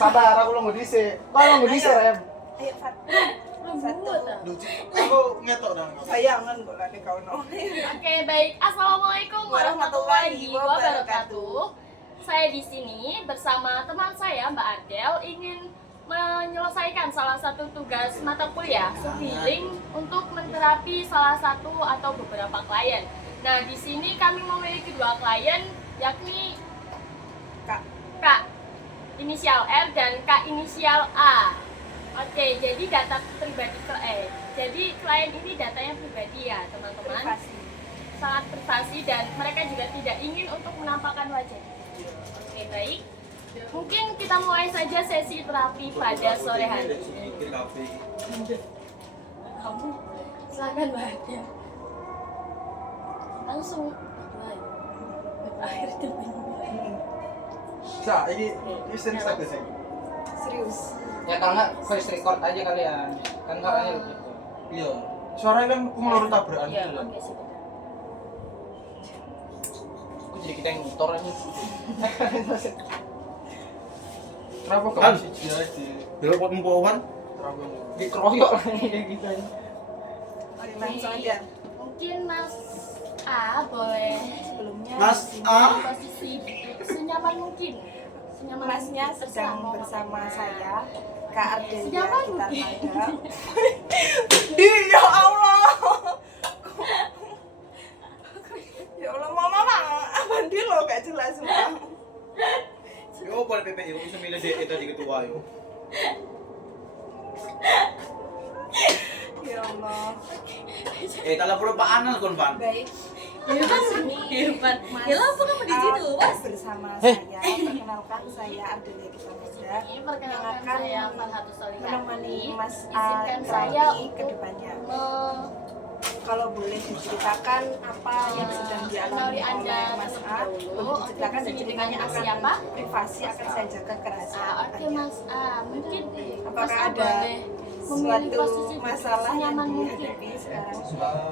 Sabar, aku nunggu dhisik. Kok nunggu dhisik, Rem? Ayo Fat. Satu. Aku ngetok dong. Bayangan kok lagi kau no. Oke, baik. Assalamualaikum warahmatullahi wabarakatuh. Saya di sini bersama teman saya Mbak Adel ingin menyelesaikan salah satu tugas mata kuliah sefiling untuk menterapi salah satu atau beberapa klien. Nah, di sini kami memiliki dua klien, yakni K inisial R dan K inisial A. Oke, jadi data pribadi jadi klien ini datanya pribadi ya, teman-teman. Sangat privasi dan mereka juga tidak ingin untuk menampakkan wajah. Oke, baik. Mungkin kita mulai saja sesi terapi pada sore hari ini. Kamu silakan Mbak Adel. Langsung akhir Sa, ini serius apa sih? Serius. Ya kalau nggak voice record aja kalian. Kan suaranya begitu. Iya. Suaranya kan kumulur tabrakan Iya, gitu loh. oke sih. Aku jadi kita yang motor aja. Kenapa kamu sih dia di Dulu buat mempauan, terapung? Dikeroyok lah kayak gitu aja. Langsung aja. Mungkin Mas A boleh Sebelumnya Mas A. posisi duduk senyaman mungkin. Senyaman Masnya mungkin. sedang Terserah, bersama mau saya. Kak Adelia Senyaman kita mungkin. hadap. Ya Allah. Ya Allah, mama mandi lo gak jelas semua. yo pada PPI, aku bisa milih DE tadi ketua yo. Ya Allah. Kalau perlu Pak Anal kon Pan. Baik. Irfan, Irfan. Ya lah, apa kamu di situ? A bersama saya. Perkenalkan saya Adelia kita hadap. Ini perkenalkan Yang akan saya Farhatus Solihati. menemani Mas A Izinkan saya terapi ke untuk depannya. Kalau boleh diceritakan apa yang sedang dialami oleh Mas A, boleh diceritakan dan ceritanya akan siapa? privasi akan saya jaga kerahasiaan. Oke Mas A, mungkin Apakah Mas A ada boleh memilih suatu posisi masalah yang senyaman mungkin. dihadapi sekarang? Kalau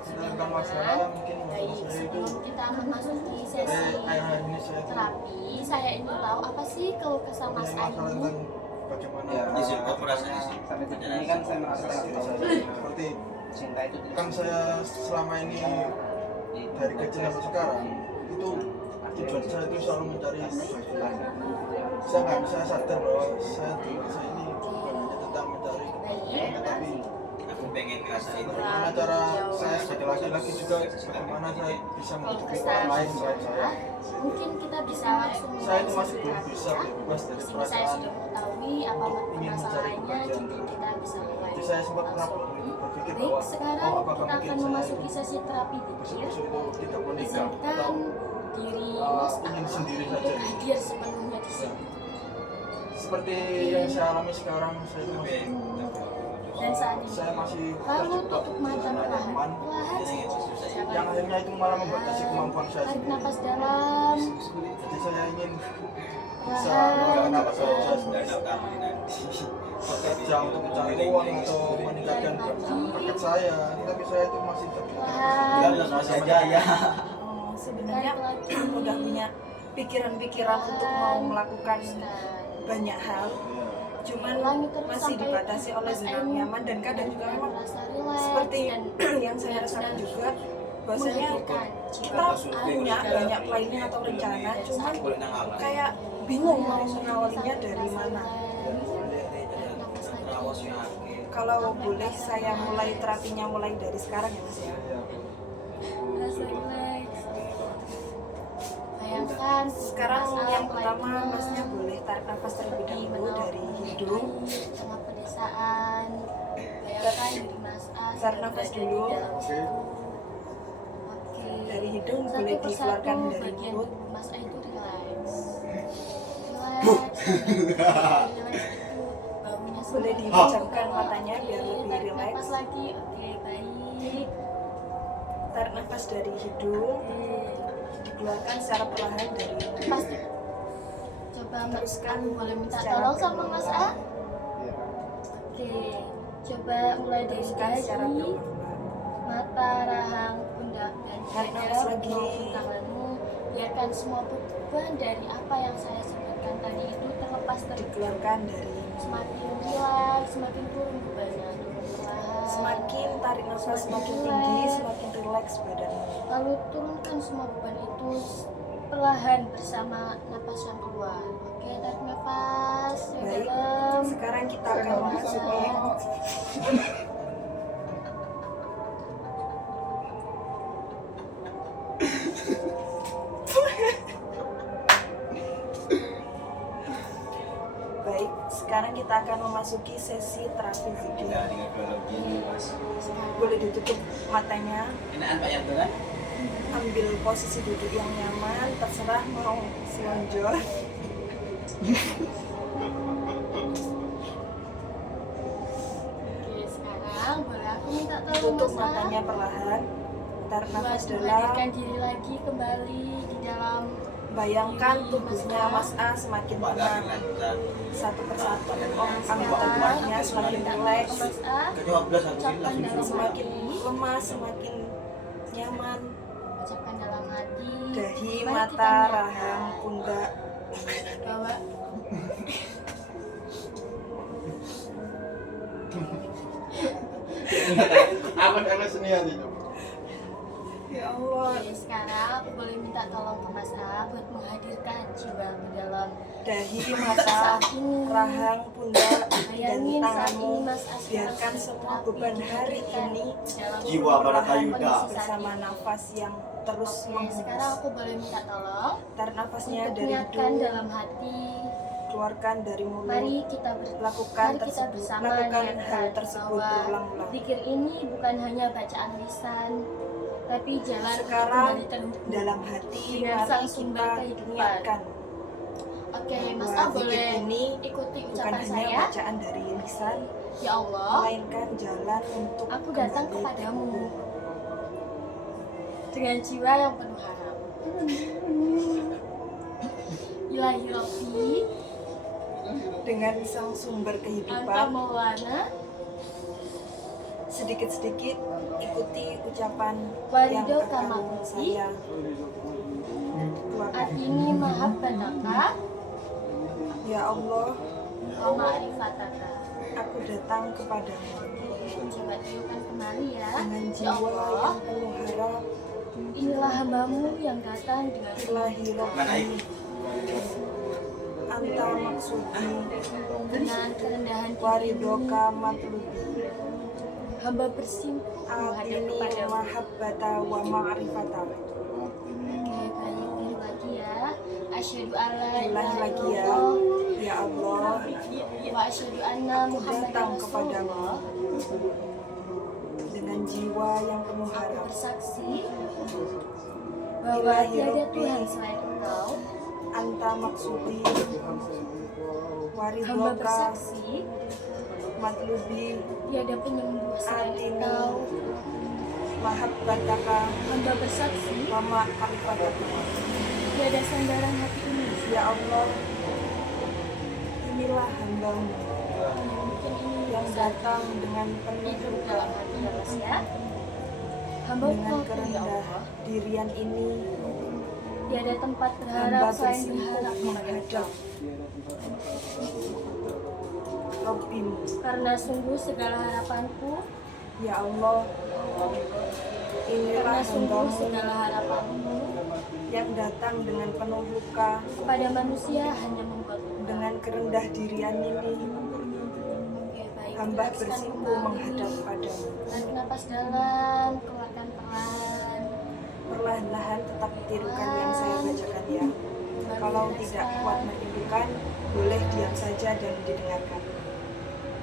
tentang masalah mungkin Baik, masalah saya itu sebelum kita memasuki sesi kayak ini saya itu terapi, saya ingin tahu apa sih keluh kesah Mas punya A masalah ini? tentang bagaimana Ya, Izin, kok merasa di sini? sampai titik ini kan saya merasa diri saya. Seperti cinta itu kan saya selama ini dari kecil sampai sekarang itu tujuan saya itu selalu mencari saya sadar bahwa saya ini bukan hanya tentang mencari kebahagiaan tetapi Aku pengen ngerasain. bagaimana cara saya sebagai laki-laki juga bagaimana saya bisa Keluh menghidupi kesah orang lain selain saya. mungkin kita bisa langsung Saya itu mulai masih sesi belum terapi bisa ya. bebas dari Di sini saya perasaan sudah mengetahui apa untuk ingin mencari masalahnya, kebahagiaan. jadi kita bisa mulai Jadi saya sempat pernah langsung. berpikir Baik, bahwa sekarang apakah kita mungkin akan saya memasuki sesi terapi dikir. besok-besok itu tidak menikah Izinkan atau diri Mas A ingin sendiri untuk saja. hadir sepenuhnya di sini. seperti yang saya alami sekarang saya itu masih Dan saat ini, saya masih kamu terjebak tutup di mata zona perlahan. nyaman Perlahan saja. yang akhirnya itu malah membatasi kemampuan saya Tarik sendiri. nafas dalam. Jadi saya ingin bisa Perlahan. menggunakan apa saja sendiri bekerja untuk mencari uang atau meningkatkan paket saya, tapi saya itu masih terjebak. Perlahan. Masih aja ya. Oh, sebenarnya udah punya pikiran-pikiran untuk mau melakukan banyak hal, cuman masih dibatasi oleh zona nyaman dan kadang juga memang seperti yang saya rasakan juga bahwasanya kita punya banyak planning atau rencana, cuman kayak bingung mau mengawalinya dari mana. Kalau boleh saya mulai terapinya mulai dari sekarang ya Mas ya. Rasa relax. Bayangkan Sekarang yang pertama Masnya boleh tarik nafas terlebih dahulu dari hidung. tengah pedesaan. Bayangkan diri Mas A Tarik nafas dulu. Oke. Dari hidung Satu boleh persatu dikeluarkan dari bagian mulut. tubuh Mas A itu relax. Relax. Baunya Boleh semua. dipejamkan matanya biar Oke, lebih tarik rileks. nafas lagi. Oke, baik. Tarik nafas dari hidung, Oke. dikeluarkan secara perlahan dari mulut. Pasti. Coba Mbak, Teruskan aku boleh minta secara tolong sama Mas A? perlahan. Oke. Coba mulai dari Teruskan secara dahi, perlahan. mata, rahang, pundak, dan Tarik dada nafas lagi. maupun tanganmu. Biarkan semua beban dari apa yang saya sebutkan tadi itu terlepas dari dikeluarkan dari Semakin rileks, semakin turun bebannya, turun perlahan. semakin tarik nafas semakin tinggi, semakin rileks badanmu. Lalu turunkan semua beban itu perlahan bersama napas yang keluar. Oke, tarik nafas yang Baik, dalam. sekarang kita akan memasuki Baik, sekarang kita akan memasuki sesi terapi zikir. Nah, dengan film gini mas. Boleh ditutup matanya, Enakan Pak Yanto kan? ambil posisi duduk yang nyaman, terserah mau selonjor. Oke, sekarang boleh aku minta tolong Tutup Mas A matanya perlahan, tarik buat nafas dalam. menghadirkan diri lagi kembali di dalam. Bayangkan tubuhnya Mas A semakin Pak tenang, Gatin kan? satu persatu. Sekarang Anggotanya aku semakin minta rileks, Mas A Ke-12 aku sih ucapkan langsung dalam semakin hati, lemas, semakin nyaman. ucapkan dalam hati. Dahi, Mari mata, kita niatkan rahang, pundak. bahwa Apa senian itu? Ya Allah, Oke, sekarang aku boleh minta tolong ke Mas A buat menghadirkan jiwa ke dalam dahi, mata, saat ini. rahang, pundak, dan Bayangin saat tanganmu. ini Mas A sedang Biarkan semua beban hari ini dalam Jiwa para kayuda. kondisi saat bersama ini. nafas yang terus Oke, sekarang menghembus. aku boleh minta tolong Tarik nafasnya untuk dari niatkan hidung, dalam hati. keluarkan dari mulut. Mari kita Lakukan mari kita tersebut, bersama lakukan niatkan hal tersebut bahwa berulang-ulang. zikir ini bukan hanya bacaan lisan, tapi jalan untuk Sekarang kembali terhubung dalam hati dengan mari sang sumber kita kehidupan. niatkan Oke, Mas bahwa A zikir boleh ini ikuti bukan ucapan hanya saya. bacaan dari lisan, Ya Allah, melainkan jalan untuk aku datang kembali kepadamu terhubung. dengan jiwa yang penuh harap. Ilahi Rabbi, dengan sang sumber Anta kehidupan. Maulana, Sedikit-sedikit ikuti ucapan yang Warido akan Kamabuti, saya keluarkan. Atini Mahabbataka, Ya Allah, wa ma'rifataka. aku datang kepadamu Coba tiupkan kembali ya. dengan Ya jiwa Allah, yang penuh harap. inilah hambamu yang datang dengan Ilahi Mana Rabbi, ini? anta maksudi, dengan kerendahan waridoka matlubi, hamba bersimpuh menghadap atini kepadamu. mahabbata wa ma'rifata. Oke, banyak diri lagi ya. Asyhadu alla Ulangi ilaha lagi ya. illallah Ya Allah, wa asyhadu anna aku Muhammadar datang kepadamu Rasulullah. dengan jiwa yang penuh Aku harap. bersaksi bahwa Ilahi tiada Rabbi, Tuhan selain Engkau. anta maksudi, Hamba waridoka bersaksi matlubi, tiada penyembuh selain atini Engkau. mahabbataka Hamba bersaksi wa ma'rifata. tiada sandaran hati ini Ya Allah, inilah hambamu yang mungkin ini yang datang dengan penuh hidup luka, dalam hati ya Mas ya. Hamba dengan mengaku ya kerendah Allah, dirian ini. tiada tempat Hamba berharap selain bersimpuh berharap kepada menghadap Engkau. Rabbimu. Karena sungguh segala harapanku, Ya Allah, inilah karena sungguh hambamu segala harapanku yang datang dengan penuh luka, kepada manusia hanya membuat luka. dengan kerendah dirian ini. Oke, baik. Hamba Rilekskan bersimpuh kembali. menghadap padamu. Tarik napas dalam, keluarkan pelan. Perlahan-lahan tetap tirukan yang saya bacakan ya. Kalau tidak kuat merindukan, boleh diam saja dan didengarkan.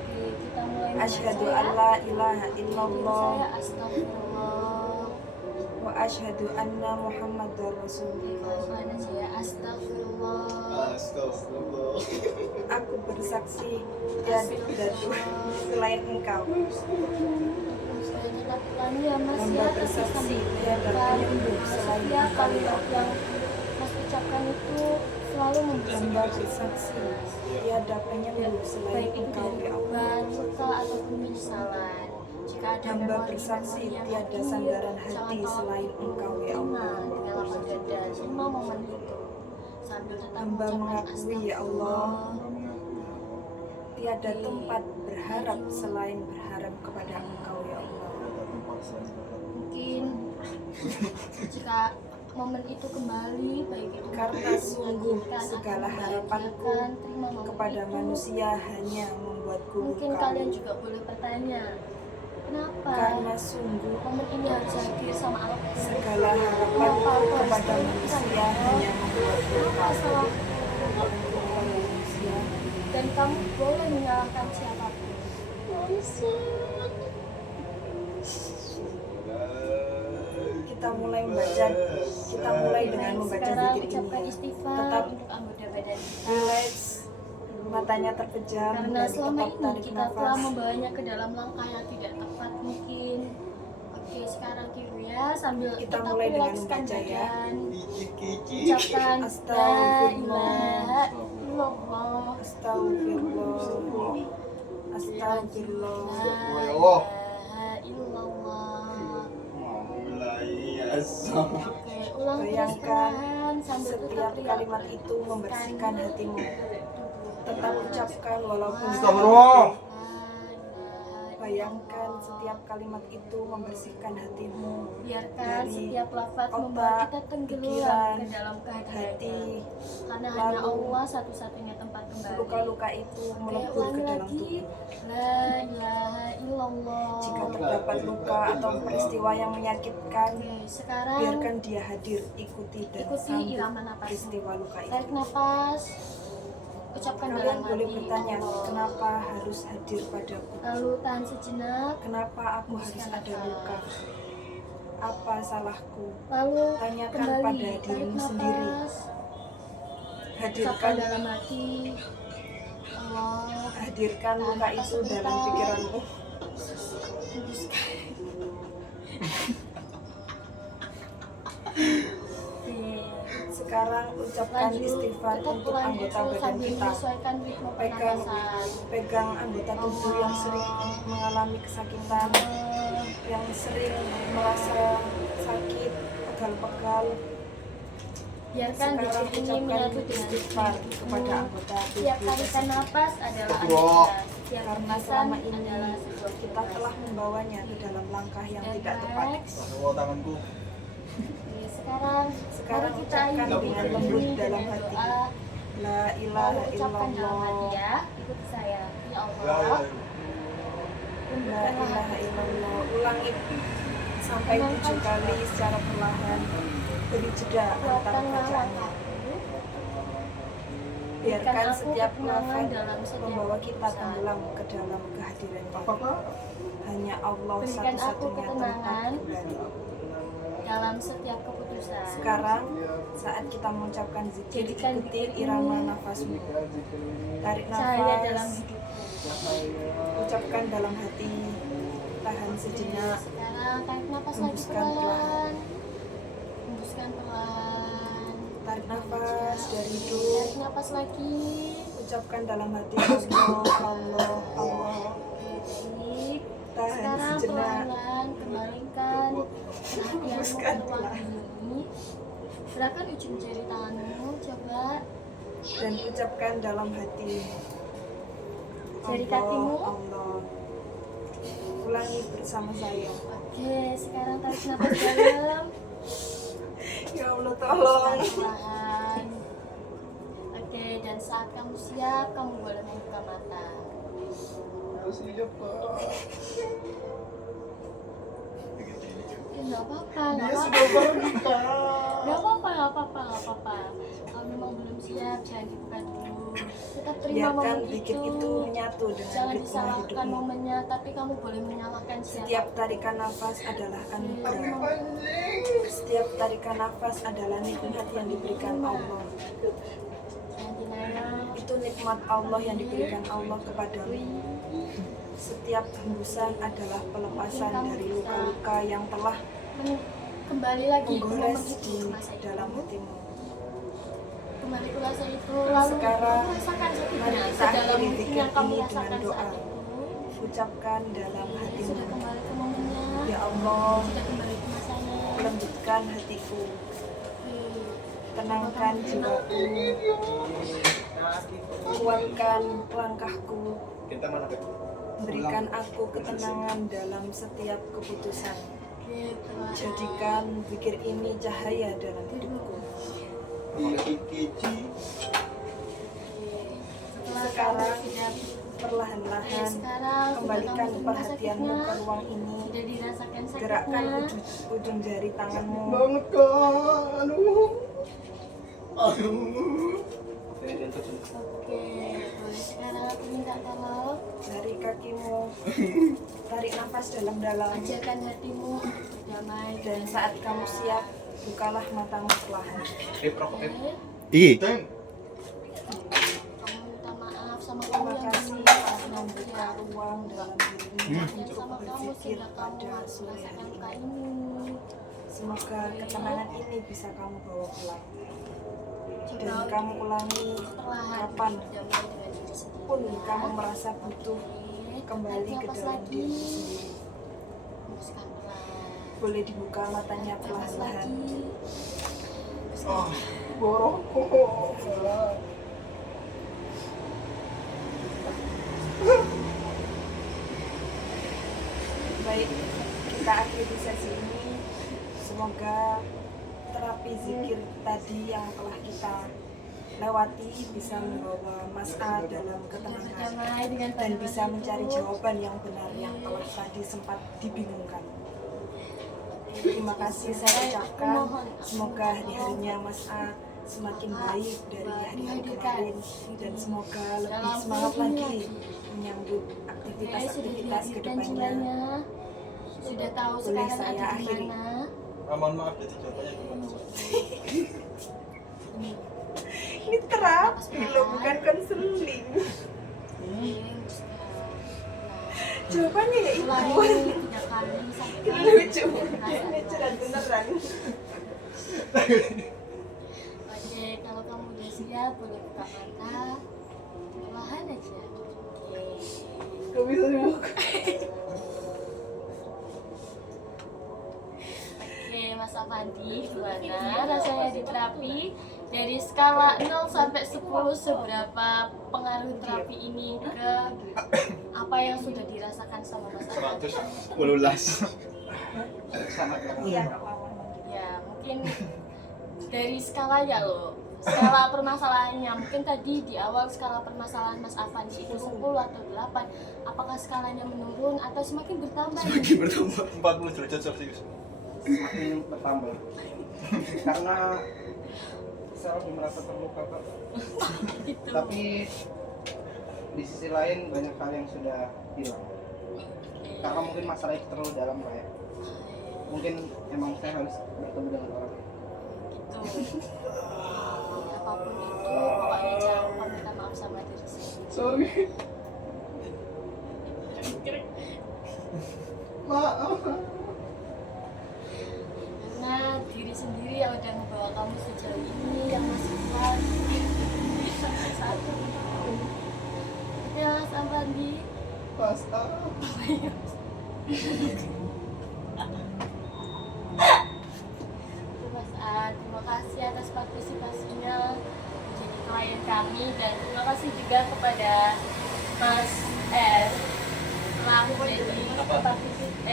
Oke, kita mulai Asyhadu membaca ya. alla ilaha Diri illallah saya astagfirullah. wa asyhadu anna Muhammadar Oke, Rasulullah. pelan-pelan aja ya. Astagfirullah. Astagfirullah. Aku bersaksi tiada Tuhan selain Engkau. Oke, tetap pelan ya Mas Hamba ya. Tapi bersaksi sambil tiada pelan. penyembuh selain Setiap Engkau, kalimat ya Allah. yang Mas ucapkan itu selalu memberi Hamba bersaksi tiada penyembuh selain baik itu Engkau, dari ya Allah. beban, luka ataupun penyesalan. Jika ada Hamba memori bersaksi yang tiada hadir, sandaran jangan hati tolak selain itu. Engkau, ya Terima Allah. dengan lapang dada, terima momen itu sambil tetap Hamba mengucapkan mengakui, ya Allah, astagfirullah. tiada tempat berharap selain berharap kepada Engkau ya Allah. Mungkin jika momen itu kembali, baik itu Karena sungguh mengakhirkan segala atau harapanku membahagiakan, terima momen kepada itu. manusia hanya membuatku Mungkin luka. kalian juga boleh bertanya, kenapa Karena sungguh momen ini harus hadir sama Allah? segala harapanku kepada manusia hanya membuatku luka. Apa salah Kepada manusia. dan kamu boleh menyalahkan siapapun. Kita mulai dengan membaca Sekarang zikir ucapkan ini. istighfar Tetap untuk anggota badan kita. relax, matanya terpejam Karena dan selama tetap ini tarik kita telah nafas. membawanya ke dalam langkah yang tidak tepat mungkin. Oke, sekarang Kiru ya, sambil Kita tetap mulai dengan rilekskan membaca ya. badan. Kici. Ucapkan la Astagfirullah. ilaha illallah. Astagfirullah. La Astagfirullah. ilaha illallah. Mulai asam. Oke, ulang terus Bayangkan perlahan sambil setiap tetap kalimat itu membersihkan hatimu. Tetap ucapkan walaupun Astagfirullah. Bayangkan setiap kalimat itu membersihkan hatimu. Biarkan Dari setiap lafaz otak, membuat kita tenggelam pikiran, ke dalam kehadirannya. hati. Karena hanya Lalu, Allah satu-satunya tempat kembali. Luka-luka itu Oke, melebur ulangi ke dalam lagi. tubuh. La ilaha illallah. Jika terdapat luka atau peristiwa yang menyakitkan, Oke, sekarang biarkan dia hadir, ikuti dan ikuti sambut irama nafasmu. peristiwa luka itu. Tarik nafas. Ucapkan Kalian dalam boleh hati. bertanya, Allah. kenapa harus hadir padaku? Lalu tahan sejenak. Kenapa aku harus ada luka? Apa salahku? Lalu Tanyakan kembali. pada Tarik dirimu sendiri. nafas. Ucapkan Hadirkan dalam hati. Allah. hadirkan luka itu dalam pikiranmu. Hembuskan. Oke. Sekarang ucapkan Lanjut, istighfar tetap untuk ulangi anggota itu badan sambil kita. menyesuaikan ritme Pegang, pernapasan. pegang anggota tubuh yang sering mengalami kesakitan, yang sering merasa sakit, pegal-pegal. Biarkan Sekarang zikir ini ucapkan menyatu dengan istighfar hidupmu. kepada anggota Setiap tubuh tarikan tersebut. nafas adalah Bro. anugerah. Setiap Karena hembusan selama ini adalah sebuah kita tugas. telah membawanya ke dalam langkah yang tidak tepat. Relax. Astagfirullah tanganku. Oke, sekarang Sekarang mari kita ucapkan ikuti dengan ini lembut dalam dengan hati. doa. La Lalu ilaha ucapkan dalam hati illallah. ya. Ikuti saya. Ya La Allah. ilaha La ilaha illallah. Ulangi sampai 7 kali secara perlahan. Beri jeda antar Kuatkanlah bacaannya. langkahku. Biarkan Berikan aku setiap ketenangan lafaz dalam setiap membawa kita keputusan. tenggelam ke dalam kehadirannya. Apa? Hanya Allah Berikan aku satu-satunya tempat ketenangan. kembali. dalam setiap keputusan. Sekarang saat kita mengucapkan zikir, Jadikan ikuti zikir irama ini nafasmu. Tarik Cahaya dalam nafas, hidupku. ucapkan dalam hati, tahan sejenak, Sekarang tarik nafas lagi hembuskan pelan. perlahan. Hembuskan perlahan. Tarik nafas dari hidung, Tarik nafas lagi. ucapkan dalam hati Allah, Allah, Allah. Baik. Tahan Sekarang sejenak, perlahan kembalikan perhatianmu Hembuskan ke ruang ini. Gerakan ujung jari tanganmu, coba dan ucapkan dalam hati jari Allah, kakimu. Allah. Ulangi bersama saya. Oke, sekarang tarik nafas dalam. Ya Allah, tolong. Perlahan. Oke, dan saat kamu siap, kamu boleh membuka mata. Siap, Pak. Nggak apa-apa, nggak Dia apa-apa. sudah pergi, Pak. Nggak apa-apa, nggak apa-apa, nggak apa-apa. Kalau memang belum siap, jangan dibuka dulu. Tetap terima Biarkan momen zikir itu menyatu dengan Jangan ritme disalahkan hidupmu. momennya, tapi kamu boleh menyalahkan Setiap siapa. tarikan nafas adalah anugerah. Anjing. Setiap tarikan nafas adalah nikmat yang diberikan Allah. Jangan denial. Itu nikmat Allah yang diberikan Allah kepadamu. Setiap hembusan adalah pelepasan dari luka-luka yang telah Kembali lagi ke momen menggores itu, di masa itu. dalam hatimu. Kembali ke masa itu, lalu Sekarang, rasakan mari sakitnya kita sedalam akhiri mungkin zikir yang kamu ini rasakan dengan doa. saat itu. Ucapkan dalam hatimu, Sudah kembali ke momennya, Ya Allah, sudah kembali ke masanya. lembutkan hatiku. Oke. tenangkan jiwaku, kuatkan langkahku, Kita mana Beb? berikan aku ketenangan dalam setiap keputusan. Oke, Tuhan. Jadikan zikir ini cahaya dalam hidupku. Setelah kamu sudah Perlahan-lahan sekarang kembalikan sudah kamu perhatianmu sakitnya, ke ruang ini. sudah dirasakan Gerakkan sakitnya. ujung jari tanganmu Banget kan, aduh. Oke, boleh sekarang aku minta tolong dari kakimu. Tarik nafas dalam-dalam. ajarkan hatimu untuk berdamai Dan saat kamu siap, bukalah matamu perlahan. Rokok Oke, Ih. Deng, kamu minta maaf sama kamu Terima yang kasih dulu telah membuka ruang dalam dirimu dan untuk sama kamu berzikir sehingga kamu pada harus sore merasakan hari luka ini. ini. Semoga ketenangan ini bisa kamu bawa pulang. Dan Coba kamu ulangi perlahan kapan berdamai dengan diri sendiri. pun kamu merasa butuh Oke, kembali tarik ke nafas dalam lagi. diri sendiri. Hembuskan pelan. Boleh dibuka matanya Nafas perlahan-lahan. lagi. ah, gua rokok. Baik, kita akhiri sesi ini. Semoga terapi zikir tadi yang telah kita lewati bisa membawa Mas A dalam ketenangan Berdamai dengan dan pandangan bisa mencari hidup. jawaban yang benar yang telah tadi sempat dibingungkan. Terima kasih saya ucapkan. Semoga hari-harinya Mas A semakin baik dari hari-hari kemarin dan semoga lebih semangat lagi menyambut Oke, sudah aktivitas-aktivitas dihadirkan kedepannya. jiwanya. Sudah tahu Boleh sekarang saya ada di akhiri? mana. Mohon maaf jadi contohnya gimana Pak? Ini terapi loh, bukan konseling. Jawabannya ya itu. Ulangi 3 kali sampai Lucu, kamu lucu dan beneran. Oke, kalau kamu udah siap boleh buka mata. Perlahan aja. Oke. Gak bisa dibuka. Oke, Mas Avandi, gimana rasanya di terapi? Dari skala 0 sampai 10, seberapa pengaruh terapi ini ke apa yang sudah dirasakan sama Mas Avandi? 100 Sangat Iya, gak apa-apa. Ya, mungkin dari skalanya loh. Skala permasalahannya, mungkin tadi di awal skala permasalahan Mas Avandi itu 10 atau 8. Apakah skalanya menurun atau semakin bertambah? Semakin bertambah. 40 derajat Celcius. semakin bertambah. Karena saya lagi merasa terluka Kak. Gitu. Tapi di sisi lain banyak hal yang sudah hilang. Karena mungkin masalah itu terlalu dalam Pak ya. Mungkin emang saya harus bertemu dengan orang. Gitu. Apapun itu, pokoknya jangan lupa minta maaf sama diri sendiri. Sorry. Maaf. Karena diri sendiri yang udah membawa kamu sejauh ini, yang masih kuat sampai saat ini. Oke, Mas Avandi. Pasta. Mas A, terima kasih atas partisipasinya menjadi klien kami dan terima kasih juga kepada Mas S telah menjadi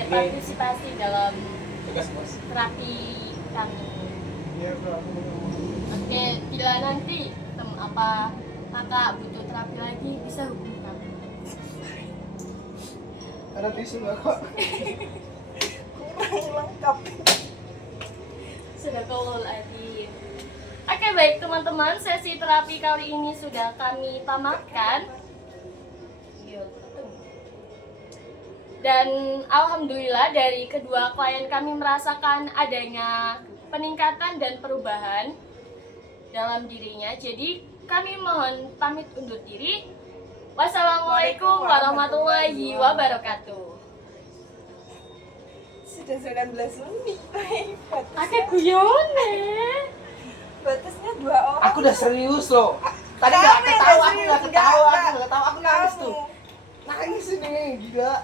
partisipasi dalam Tugas bos. terapi kami. Iya Kak. Oke, bila nanti apa kakak butuh terapi lagi bisa hubungi kami. Ada tisu nggak Kak? Kurang lengkap. Sudah call Adi. Oke, baik teman-teman, sesi terapi kali ini sudah kami tamatkan. Dan alhamdulillah dari kedua klien kami merasakan adanya peningkatan dan perubahan dalam dirinya. Jadi kami mohon pamit undur diri. Wassalamualaikum warahmatullahi wabarakatuh. Sudah 19 menit. Oke, guyone. Batasnya 2 orang. Aku udah serius loh. Tadi Kamu nggak yang ketawa, aku serius. nggak ketawa, Enggak, aku nggak ketawa, aku nangis Kamu. tuh. Nangis ini, gila.